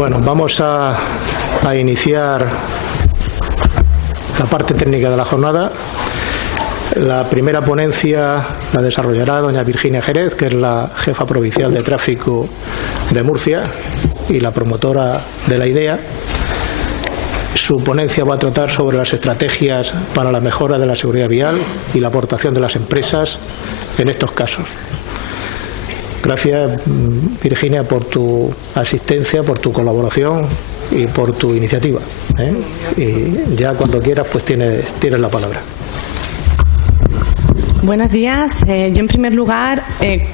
Bueno, vamos a iniciar la parte técnica de la jornada. La primera ponencia la desarrollará doña Virginia Jerez, que es la jefa provincial de tráfico de Murcia y la promotora de la idea. Su ponencia va a tratar sobre las estrategias para la mejora de la seguridad vial y la aportación de las empresas en estos casos. Gracias, Virginia, por tu asistencia, por tu colaboración y por tu iniciativa. Y ya cuando quieras, pues tienes la palabra. Buenos días. Yo, en primer lugar,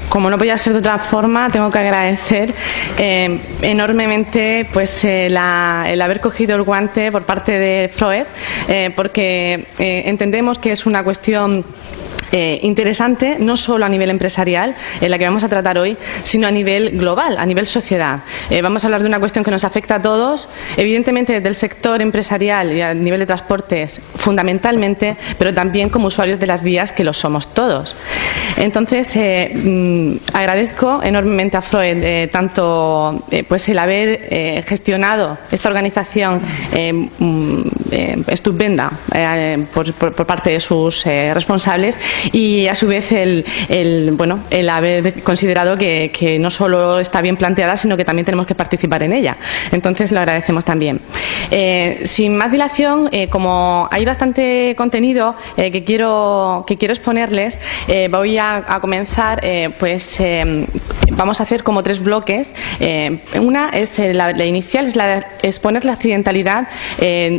como no podía ser de otra forma, tengo que agradecer enormemente pues el haber cogido el guante por parte de FROED, porque entendemos que es una cuestión interesante, no solo a nivel empresarial, en la que vamos a tratar hoy, sino a nivel global, a nivel sociedad. Vamos a hablar de una cuestión que nos afecta a todos, evidentemente desde el sector empresarial y a nivel de transportes fundamentalmente, pero también como usuarios de las vías, que lo somos todos. Entonces, agradezco enormemente a FROED tanto pues el haber gestionado esta organización estupenda por parte de sus responsables, y a su vez el haber considerado que no solo está bien planteada, sino que también tenemos que participar en ella. Entonces lo agradecemos también. Sin más dilación, como hay bastante contenido que quiero exponerles, voy a comenzar. Vamos a hacer como tres bloques. Una es la inicial, es la de exponer la accidentalidad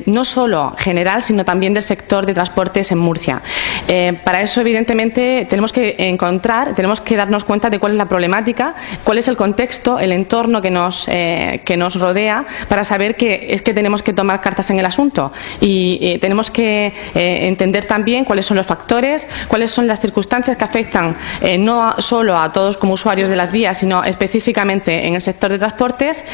no solo general, sino también del sector de transportes en Murcia. Para eso, evidentemente, tenemos que darnos cuenta de cuál es la problemática, cuál es el contexto, el entorno que nos rodea, para saber que tenemos que tomar cartas en el asunto, y tenemos que entender también cuáles son los factores, cuáles son las circunstancias que afectan no solo a todos como usuarios de las vías, sino específicamente en el sector de transportes,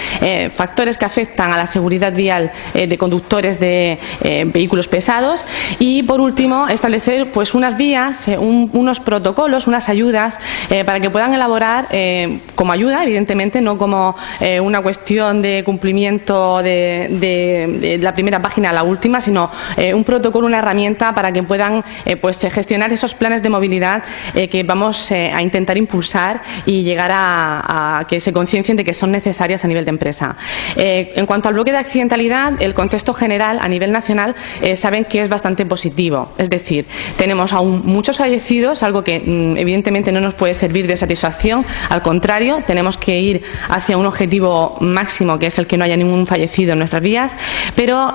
factores que afectan a la seguridad vial de conductores de vehículos pesados, y por último establecer pues unas vías, unos protocolos, unas ayudas para que puedan elaborar como ayuda, evidentemente, no como una cuestión de cumplimiento de la primera página a la última, sino un protocolo, una herramienta para que puedan gestionar esos planes de movilidad que vamos a intentar impulsar y llegar a que se conciencien de que son necesarias a nivel de empresa. En cuanto al bloque de accidentalidad, el contexto general a nivel nacional saben que es bastante positivo, es decir, tenemos aún muchos fallecidos, algo que evidentemente no nos puede servir de satisfacción, al contrario, tenemos que ir hacia un objetivo máximo, que es el que no haya ningún fallecido en nuestras vías, pero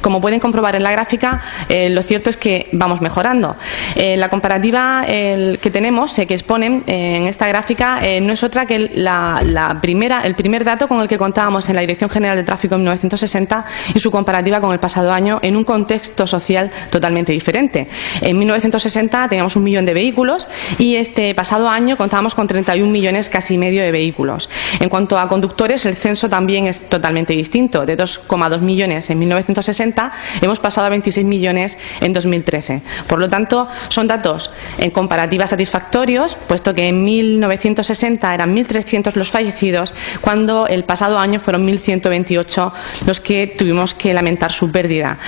como pueden comprobar en la gráfica, lo cierto es que vamos mejorando. La comparativa que tenemos, que exponen en esta gráfica, no es otra que el primer dato con el que contábamos en la Dirección General de Tráfico en 1960 y su comparativa con el pasado año en un contexto social totalmente diferente. En 1960 teníamos 1 millón de vehículos y este pasado año contábamos con 31 millones casi y medio de vehículos. En cuanto a conductores, el censo también es totalmente distinto. De 2,2 millones en 1960 hemos pasado a 26 millones en 2013. Por lo tanto, son datos en comparativa satisfactorios, puesto que en 1960 eran 1.300 los fallecidos, cuando el pasado año fueron 1.128 los que tuvimos que lamentar su pérdida.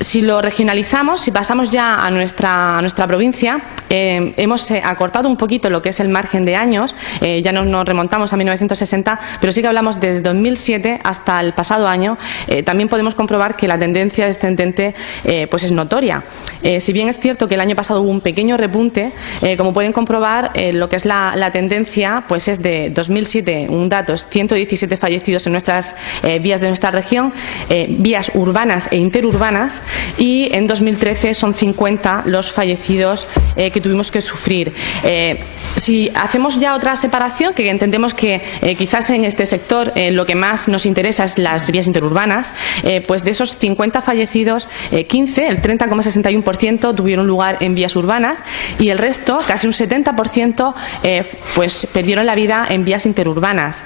Si lo regionalizamos, si pasamos ya a nuestra provincia, hemos acortado un poquito lo que es el margen de años, ya no nos remontamos a 1960, pero sí que hablamos desde 2007 hasta el pasado año. También podemos comprobar que la tendencia descendente pues es notoria. Si bien es cierto que el año pasado hubo un pequeño repunte, como pueden comprobar, lo que es la tendencia pues es de 2007, un dato es 117 fallecidos en nuestras vías de nuestra región, vías urbanas e interurbanas, y en 2013 son 50 los fallecidos que tuvimos que sufrir. Si hacemos ya otra separación, que entendemos que quizás en este sector lo que más nos interesa es las vías interurbanas, pues de esos 50 fallecidos, 15, el 30,61% tuvieron lugar en vías urbanas, y el resto, casi un 70%, pues perdieron la vida en vías interurbanas.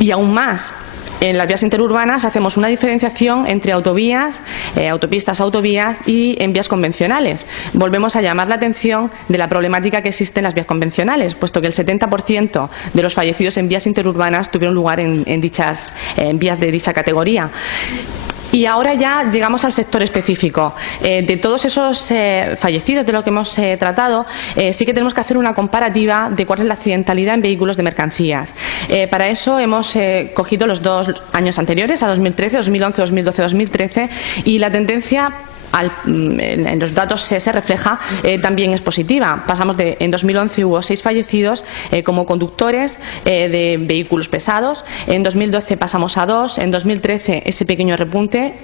Y aún más, en las vías interurbanas hacemos una diferenciación entre autovías, autopistas, autovías y en vías convencionales. Volvemos a llamar la atención de la problemática que existe en las vías convencionales, puesto que el 70% de los fallecidos en vías interurbanas tuvieron lugar en vías de dicha categoría. Y ahora ya llegamos al sector específico. De todos esos fallecidos de lo que hemos tratado, sí que tenemos que hacer una comparativa de cuál es la accidentalidad en vehículos de mercancías. Para eso hemos cogido los 2 años anteriores, a 2013, 2011, 2012, 2013, y la tendencia en los datos se refleja también es positiva. Pasamos en 2011 hubo 6 fallecidos como conductores de vehículos pesados, en 2012 pasamos a 2, en 2013 ese pequeño repunte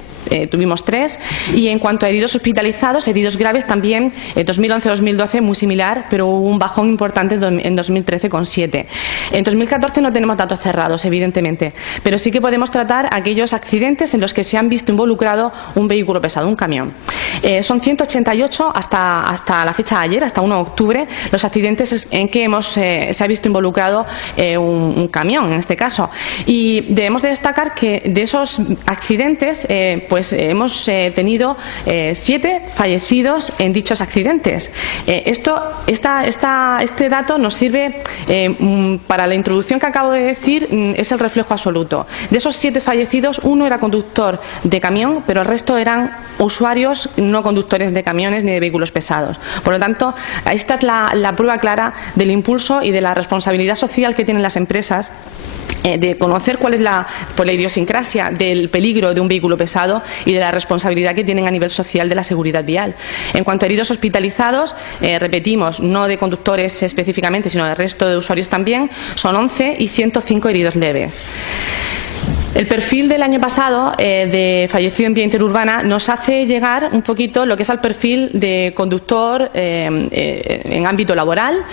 tuvimos 3, y en cuanto a heridos hospitalizados, heridos graves también, 2011-2012 muy similar, pero hubo un bajón importante en 2013 con 7. En 2014 no tenemos datos cerrados, evidentemente, pero sí que podemos tratar aquellos accidentes en los que se han visto involucrado un vehículo pesado, un camión. Son 188 hasta la fecha de ayer, hasta 1 de octubre, los accidentes en que se ha visto involucrado un camión, en este caso. Y debemos de destacar que de esos accidentes pues hemos tenido 7 fallecidos en dichos accidentes. Este dato nos sirve para la introducción que acabo de decir, es el reflejo absoluto. De esos 7 fallecidos, 1 era conductor de camión, pero el resto eran usuarios no conductores de camiones ni de vehículos pesados. Por lo tanto, esta es la prueba clara del impulso y de la responsabilidad social que tienen las empresas de conocer cuál es la idiosincrasia del peligro de un vehículo pesado y de la responsabilidad que tienen a nivel social de la seguridad vial. En cuanto a heridos hospitalizados, repetimos, no de conductores específicamente, sino del resto de usuarios también, son 11 y 105 heridos leves. El perfil del año pasado de fallecido en vía interurbana nos hace llegar un poquito lo que es al perfil de conductor en ámbito laboral,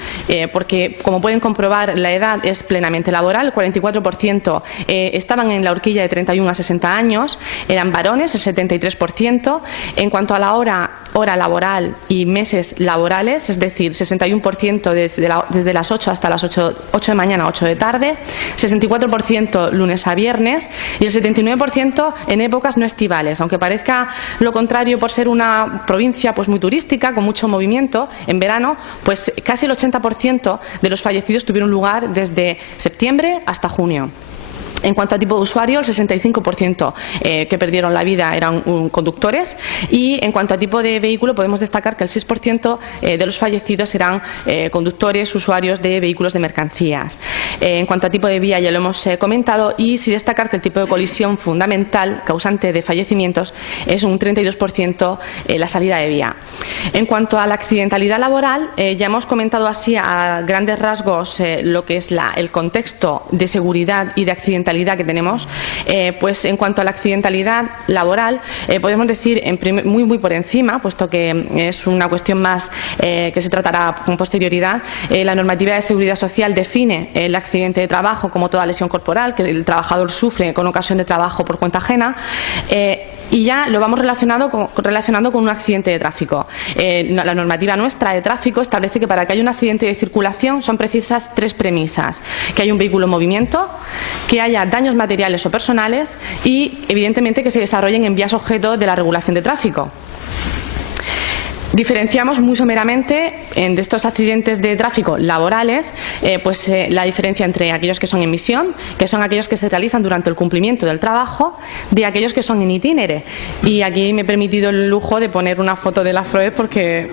porque como pueden comprobar la edad es plenamente laboral, el 44% estaban en la horquilla de 31 a 60 años, eran varones el 73%, en cuanto a la hora laboral y meses laborales, es decir, 61% desde las 8 hasta las 8 de mañana, 8 de tarde, 64% lunes a viernes, y el 79% en épocas no estivales, aunque parezca lo contrario por ser una provincia pues muy turística, con mucho movimiento en verano, pues casi el 80% de los fallecidos tuvieron lugar desde septiembre hasta junio. En cuanto a tipo de usuario, el 65% que perdieron la vida eran conductores, y en cuanto a tipo de vehículo podemos destacar que el 6% de los fallecidos eran conductores, usuarios de vehículos de mercancías. En cuanto a tipo de vía ya lo hemos comentado, y sí destacar que el tipo de colisión fundamental causante de fallecimientos es un 32% la salida de vía. En cuanto a la accidentalidad laboral, ya hemos comentado así a grandes rasgos lo que es el contexto de seguridad y de accidentalidad que tenemos. Pues en cuanto a la accidentalidad laboral, podemos decir muy por encima, puesto que es una cuestión más que se tratará con posterioridad. La normativa de seguridad social define el accidente de trabajo como toda lesión corporal que el trabajador sufre con ocasión de trabajo por cuenta ajena, y ya lo vamos relacionando con un accidente de tráfico. La normativa nuestra de tráfico establece que para que haya un accidente de circulación son precisas 3 premisas: que haya un vehículo en movimiento, que haya daños materiales o personales y, evidentemente, que se desarrollen en vías objeto de la regulación de tráfico. Diferenciamos muy someramente de estos accidentes de tráfico laborales la diferencia entre aquellos que son en misión, que son aquellos que se realizan durante el cumplimiento del trabajo, de aquellos que son en itinere. Y aquí me he permitido el lujo de poner una foto de la FROED porque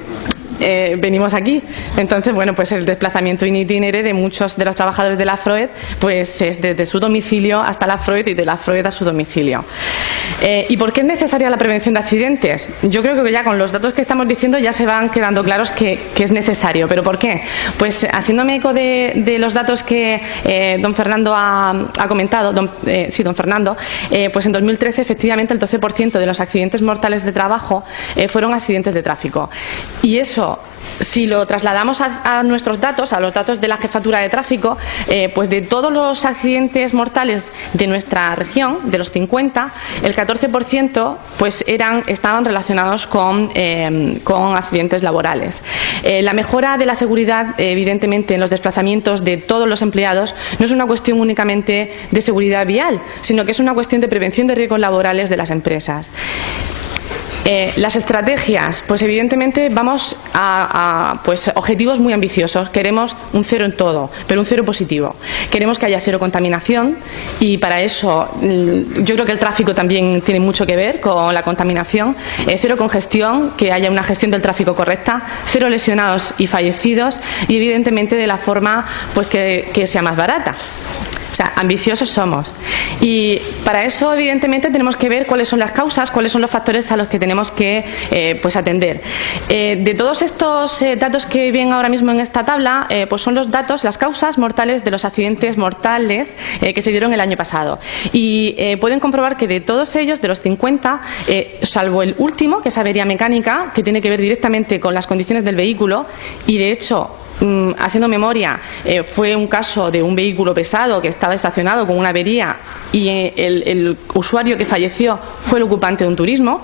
venimos aquí. Entonces, bueno, pues el desplazamiento in itinere de muchos de los trabajadores de la FROED pues es desde su domicilio hasta la FROED y de la FROED a su domicilio. ¿Y por qué es necesaria la prevención de accidentes? Yo creo que ya con los datos que estamos diciendo ya se van quedando claros que es necesario. ¿Pero por qué? Pues haciéndome eco de los datos que don Fernando ha comentado, don Fernando, pues en 2013 efectivamente el 12% de los accidentes mortales de trabajo fueron accidentes de tráfico. Y eso Si lo trasladamos a nuestros datos, a los datos de la Jefatura de Tráfico, pues de todos los accidentes mortales de nuestra región, de los 50, el 14% pues estaban relacionados con accidentes laborales. La mejora de la seguridad, evidentemente, en los desplazamientos de todos los empleados no es una cuestión únicamente de seguridad vial, sino que es una cuestión de prevención de riesgos laborales de las empresas. Las estrategias, pues evidentemente vamos a objetivos muy ambiciosos. Queremos un cero en todo, pero un cero positivo. Queremos que haya cero contaminación y para eso yo creo que el tráfico también tiene mucho que ver con la contaminación. Cero congestión, que haya una gestión del tráfico correcta, cero lesionados y fallecidos y evidentemente de la forma pues que sea más barata. O sea, ambiciosos somos. Y para eso, evidentemente, tenemos que ver cuáles son las causas, cuáles son los factores a los que tenemos que pues atender. De todos estos datos que ven ahora mismo en esta tabla, pues son los datos, las causas mortales de los accidentes mortales que se dieron el año pasado. Y pueden comprobar que de todos ellos, de los 50, salvo el último, que es avería mecánica, que tiene que ver directamente con las condiciones del vehículo, y de hecho, haciendo memoria, fue un caso de un vehículo pesado que estaba estacionado con una avería y el usuario que falleció fue el ocupante de un turismo,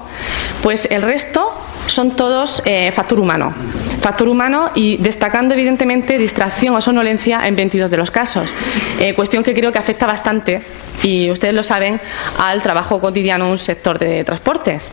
pues el resto son todos factor humano y destacando evidentemente distracción o somnolencia en 22 de los casos, cuestión que creo que afecta bastante, y ustedes lo saben, al trabajo cotidiano en un sector de transportes.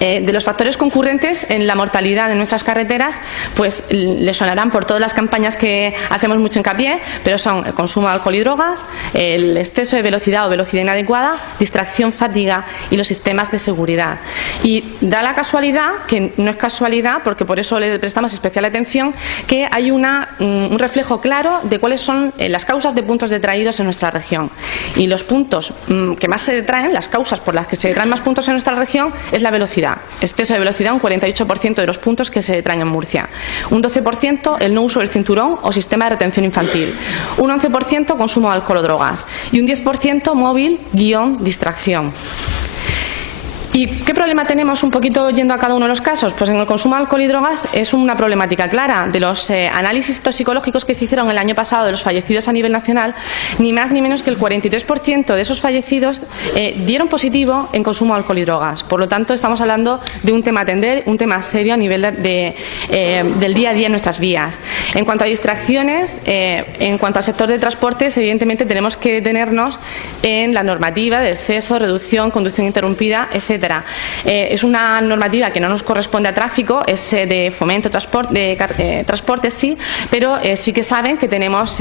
De los factores concurrentes en la mortalidad de nuestras carreteras, pues les sonarán por todas las campañas que hacemos mucho hincapié, pero son el consumo de alcohol y drogas, el exceso de velocidad o velocidad inadecuada, distracción, fatiga y los sistemas de seguridad. Y da la casualidad, que no es casualidad, porque por eso le prestamos especial atención, que hay un reflejo claro de cuáles son las causas de puntos detraídos en nuestra región. Y los puntos que más se detraen, las causas por las que se detraen más puntos en nuestra región, es la velocidad. Exceso de velocidad, un 48% de los puntos que se detraen en Murcia. Un 12% el no uso del cinturón o sistema de retención infantil. Un 11% consumo de alcohol o drogas. Y un 10% móvil, distracción. ¿Y qué problema tenemos un poquito yendo a cada uno de los casos? Pues en el consumo de alcohol y drogas es una problemática clara. De los análisis toxicológicos que se hicieron el año pasado de los fallecidos a nivel nacional, ni más ni menos que el 43% de esos fallecidos dieron positivo en consumo de alcohol y drogas. Por lo tanto, estamos hablando de un tema a atender, un tema serio a nivel del día a día en nuestras vías. En cuanto a distracciones, en cuanto al sector de transportes, evidentemente tenemos que detenernos en la normativa de exceso, reducción, conducción interrumpida, etc. Es una normativa que no nos corresponde a tráfico, es de fomento de transporte, sí, pero sí que saben que tenemos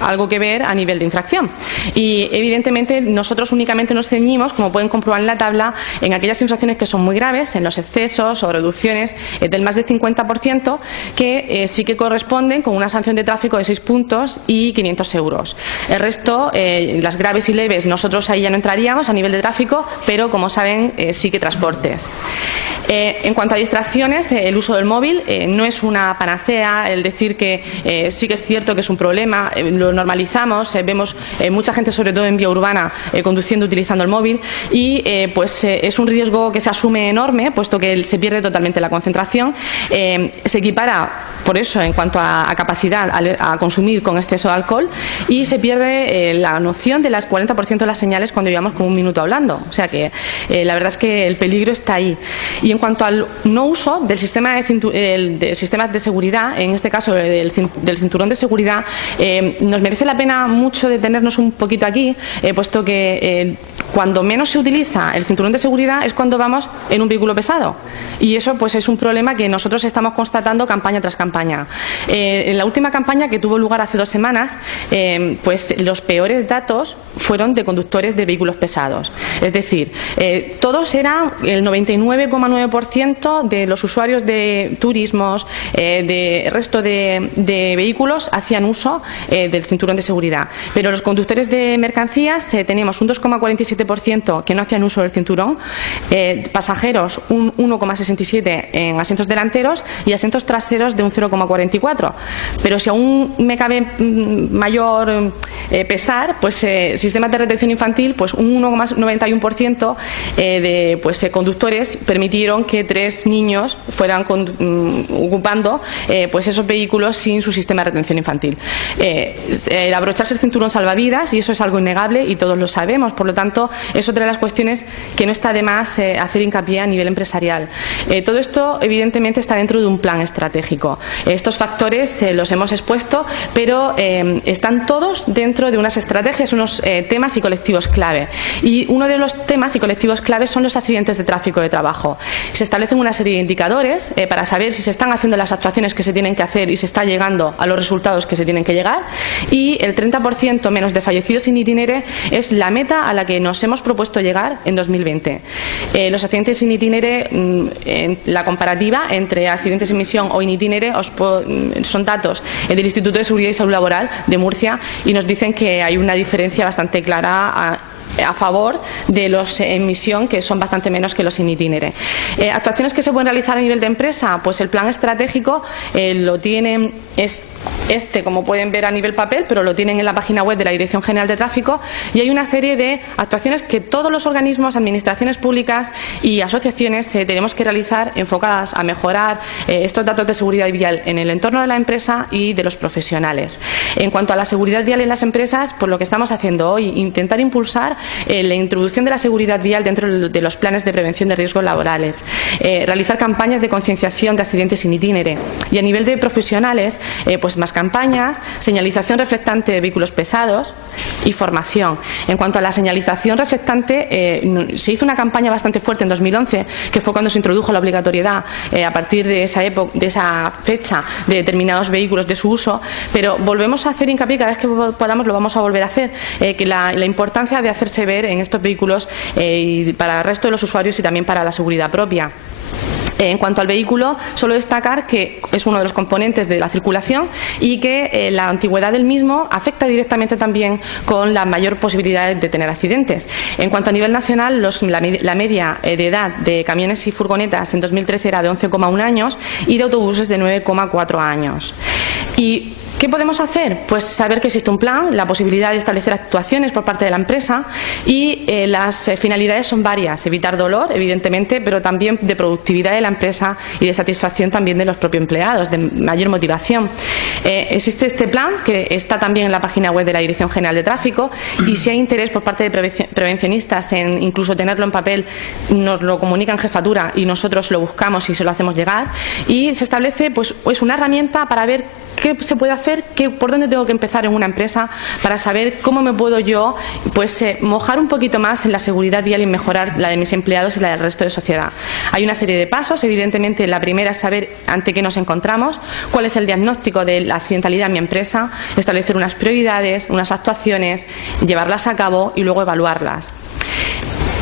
algo que ver a nivel de infracción. Y evidentemente nosotros únicamente nos ceñimos, como pueden comprobar en la tabla, en aquellas infracciones que son muy graves, en los excesos o reducciones del más del 50%, que sí que corresponden con una sanción de tráfico de 6 puntos y 500 euros. El resto, las graves y leves, nosotros ahí ya no entraríamos a nivel de tráfico, pero como saben, sí que transportes. En cuanto a distracciones, el uso del móvil no es una panacea. El decir que sí que es cierto que es un problema, lo normalizamos, vemos mucha gente, sobre todo en vía urbana, conduciendo utilizando el móvil y pues es un riesgo que se asume enorme, puesto que se pierde totalmente la concentración. Se equipara, por eso, en cuanto a capacidad a consumir con exceso de alcohol, y se pierde la noción de las 40% de las señales cuando llevamos como un minuto hablando. O sea que la verdad es que el peligro está ahí. Y en cuanto al no uso del sistema de sistemas de seguridad, en este caso del cinturón de seguridad, nos merece la pena mucho detenernos un poquito aquí, puesto que cuando menos se utiliza el cinturón de seguridad es cuando vamos en un vehículo pesado. Y eso pues es un problema que nosotros estamos constatando campaña tras campaña. En la última campaña, que tuvo lugar hace 2 semanas, pues los peores datos fueron de conductores de vehículos pesados. Es decir, todos eran el 99,9% de los usuarios de turismos, de resto de vehículos, hacían uso del cinturón de seguridad. Pero los conductores de mercancías tenemos un 2,47% que no hacían uso del cinturón, pasajeros un 1,67% en asientos delanteros y asientos traseros de un 0,44%. Pero si aún me cabe mayor pesar, pues sistemas de retención infantil, pues un 1,91% de conductores permitieron que 3 niños fueran ocupando pues esos vehículos sin su sistema de retención infantil. El abrocharse el cinturón salvavidas, y eso es algo innegable y todos lo sabemos, por lo tanto es otra de las cuestiones que no está de más hacer hincapié a nivel empresarial. Todo esto evidentemente está dentro de un plan estratégico. Estos factores los hemos expuesto, pero están todos dentro de unas estrategias, unos temas y colectivos clave. Y uno de los temas y colectivos clave son los accidentes de tráfico de trabajo. Se establecen una serie de indicadores para saber si se están haciendo las actuaciones que se tienen que hacer y se está llegando a los resultados que se tienen que llegar, y el 30% menos de fallecidos in itinere es la meta a la que nos hemos propuesto llegar en 2020. Los accidentes in itinere, la comparativa entre accidentes en misión o in itinere son datos del Instituto de Seguridad y Salud Laboral de Murcia, y nos dicen que hay una diferencia bastante clara a favor de los en misión, que son bastante menos que los in itinere. Actuaciones que se pueden realizar a nivel de empresa, pues el plan estratégico lo tienen, como pueden ver a nivel papel, pero lo tienen en la página web de la Dirección General de Tráfico, y hay una serie de actuaciones que todos los organismos, administraciones públicas y asociaciones tenemos que realizar, enfocadas a mejorar estos datos de seguridad vial en el entorno de la empresa y de los profesionales. En cuanto a la seguridad vial en las empresas, pues lo que estamos haciendo hoy, intentar impulsar la introducción de la seguridad vial dentro de los planes de prevención de riesgos laborales, realizar campañas de concienciación de accidentes in itinere, y a nivel de profesionales, pues más campañas, señalización reflectante de vehículos pesados y formación. En cuanto a la señalización reflectante, se hizo una campaña bastante fuerte en 2011, que fue cuando se introdujo la obligatoriedad a partir de esa fecha de determinados vehículos de su uso, pero volvemos a hacer hincapié, cada vez que podamos lo vamos a volver a hacer, que la importancia de hacerse ver en estos vehículos y para el resto de los usuarios y también para la seguridad propia. En cuanto al vehículo, solo destacar que es uno de los componentes de la circulación y que la antigüedad del mismo afecta directamente también con la mayor posibilidad de tener accidentes. En cuanto a nivel nacional, la media de edad de camiones y furgonetas en 2013 era de 11,1 años y de autobuses de 9,4 años. Y ¿qué podemos hacer? Pues saber que existe un plan, la posibilidad de establecer actuaciones por parte de la empresa, y las finalidades son varias: evitar dolor, evidentemente, pero también de productividad de la empresa y de satisfacción también de los propios empleados, de mayor motivación. Existe este plan, que está también en la página web de la Dirección General de Tráfico, y si hay interés por parte de prevencionistas en incluso tenerlo en papel, nos lo comunican jefatura y nosotros lo buscamos y se lo hacemos llegar, y se establece, pues es una herramienta para ver qué se puede hacer, por dónde tengo que empezar en una empresa, para saber cómo me puedo yo mojar un poquito más en la seguridad vial y mejorar la de mis empleados y la del resto de sociedad. Hay una serie de pasos. Evidentemente, la primera es saber ante qué nos encontramos, cuál es el diagnóstico de la accidentalidad en mi empresa, establecer unas prioridades, unas actuaciones, llevarlas a cabo y luego evaluarlas.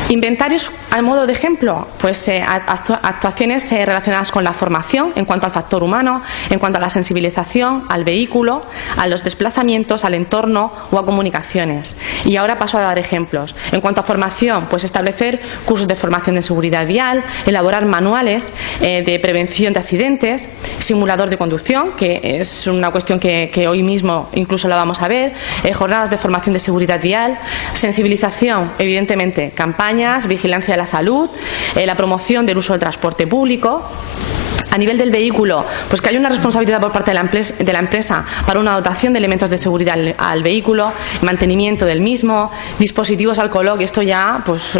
Inventarios al modo de ejemplo, pues actuaciones relacionadas con la formación en cuanto al factor humano, en cuanto a la sensibilización al vehículo, a los desplazamientos, al entorno o a comunicaciones. Y ahora paso a dar ejemplos. En cuanto a formación, pues establecer cursos de formación de seguridad vial, elaborar manuales de prevención de accidentes, simulador de conducción, que es una cuestión que hoy mismo incluso la vamos a ver, jornadas de formación de seguridad vial, sensibilización, evidentemente, campañas, vigilancia de la salud, la promoción del uso del transporte público. A nivel del vehículo, pues que hay una responsabilidad por parte de la empresa para una dotación de elementos de seguridad al vehículo, mantenimiento del mismo, dispositivos alcohol, y esto ya, pues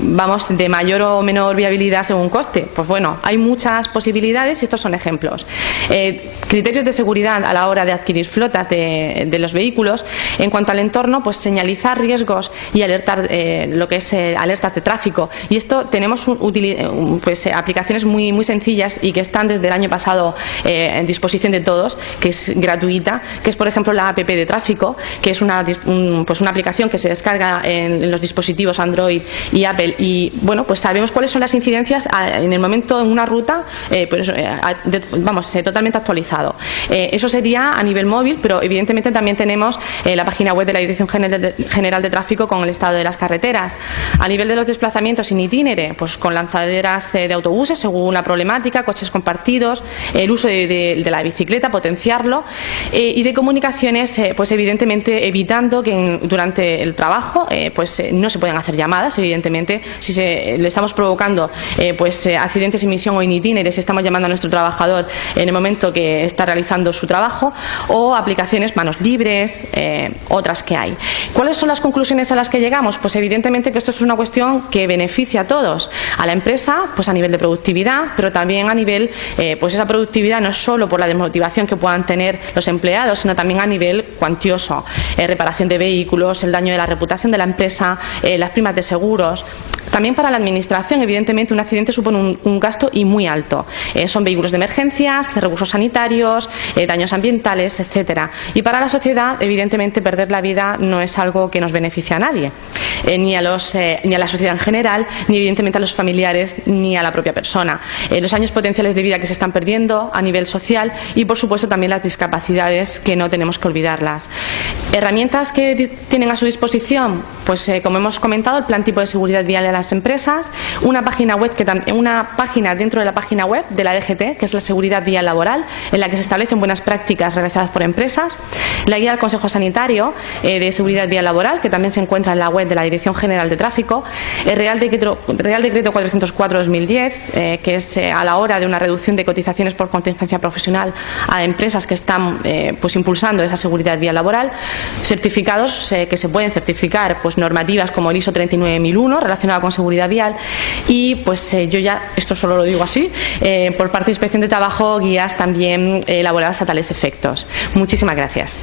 vamos, de mayor o menor viabilidad según coste. Pues bueno, hay muchas posibilidades y estos son ejemplos. Criterios de seguridad a la hora de adquirir flotas de los vehículos. En cuanto al entorno, pues señalizar riesgos y alertar lo que es alertas de tráfico. Y esto tenemos aplicaciones muy sencillas y que están desde el año pasado en disposición de todos, que es gratuita, que es por ejemplo la app de tráfico, que es una aplicación que se descarga en los dispositivos Android y Apple, y bueno, pues sabemos cuáles son las incidencias en el momento en una ruta, totalmente actualizada. avanzado. Eso sería a nivel móvil, pero evidentemente también tenemos la página web de la Dirección General de Tráfico con el estado de las carreteras. A nivel de los desplazamientos in itinere, pues con lanzaderas de autobuses según la problemática, coches compartidos, el uso de la bicicleta, potenciarlo, y de comunicaciones, pues evidentemente evitando que durante el trabajo pues no se puedan hacer llamadas, evidentemente, si le estamos provocando pues accidentes en misión o in itinere, si estamos llamando a nuestro trabajador en el momento que está realizando su trabajo, o aplicaciones manos libres, otras que hay. ¿Cuáles son las conclusiones a las que llegamos? Pues evidentemente que esto es una cuestión que beneficia a todos, a la empresa pues a nivel de productividad, pero también a nivel, pues esa productividad no es solo por la desmotivación que puedan tener los empleados, sino también a nivel cuantioso, reparación de vehículos, el daño de la reputación de la empresa, las primas de seguros. También para la administración, evidentemente, un accidente supone un gasto y muy alto. Son vehículos de emergencias, recursos sanitarios, daños ambientales, etcétera. Y para la sociedad, evidentemente, perder la vida no es algo que nos beneficie a nadie, ni a la sociedad en general, ni evidentemente a los familiares, ni a la propia persona. Los años potenciales de vida que se están perdiendo a nivel social y, por supuesto, también las discapacidades, que no tenemos que olvidarlas. Herramientas que tienen a su disposición, pues como hemos comentado, el plan tipo de seguridad vial de las empresas, una página dentro de la página web de la DGT, que es la seguridad vial laboral, en la que se establecen buenas prácticas realizadas por empresas, la guía del Consejo Sanitario de seguridad vial laboral, que también se encuentra en la web de la Dirección General de Tráfico, el Real Decreto 404/2010, que es a la hora de una reducción de cotizaciones por contingencia profesional a empresas que están pues impulsando esa seguridad vial laboral, certificados que se pueden certificar, pues normativas como el ISO 39001 relacionado con seguridad vial, y pues yo ya, esto solo lo digo así, por parte de Inspección de Trabajo, guías también elaboradas a tales efectos. Muchísimas gracias.